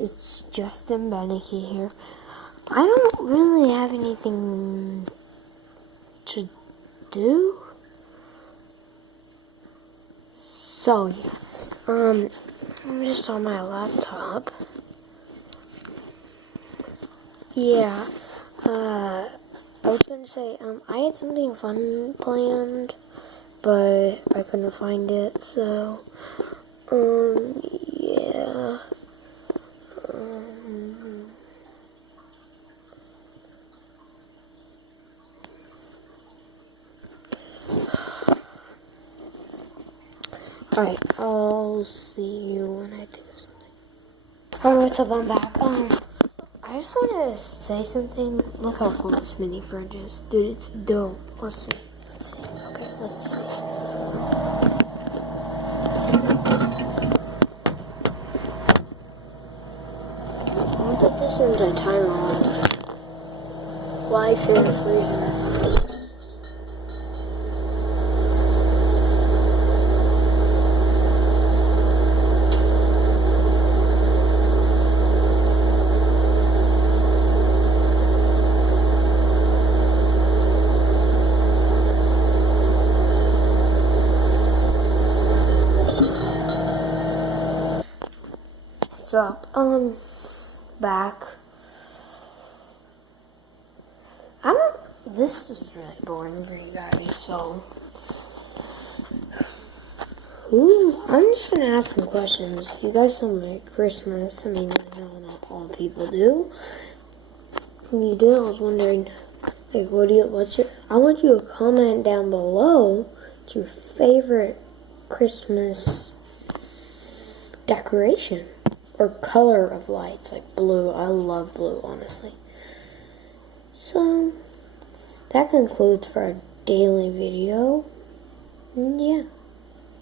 It's Justin Beneke here. I don't really have anything to do. So, yeah. I'm just on my laptop. Yeah. I was gonna say, I had something fun planned, but I couldn't find it, so, yeah. Alright, I'll see you when I think of something. Alright, what's up? I'm back. I just want to say something. Look how cool this mini fridge is. Dude, it's dope. Let's see. Okay, let's see. I'll put this into timer on this. Life in the freezer. What's up? Back. This is really boring for you guys, so. I'm just gonna ask some questions. If you guys celebrate Christmas, I mean, I know not all people do. When you do, I was wondering, like, I want you to comment down below what's your favorite Christmas decoration or color of lights, like blue. I love blue, honestly. So, that concludes for our daily video. Yeah.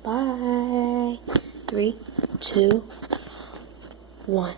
Bye. 3, 2, 1.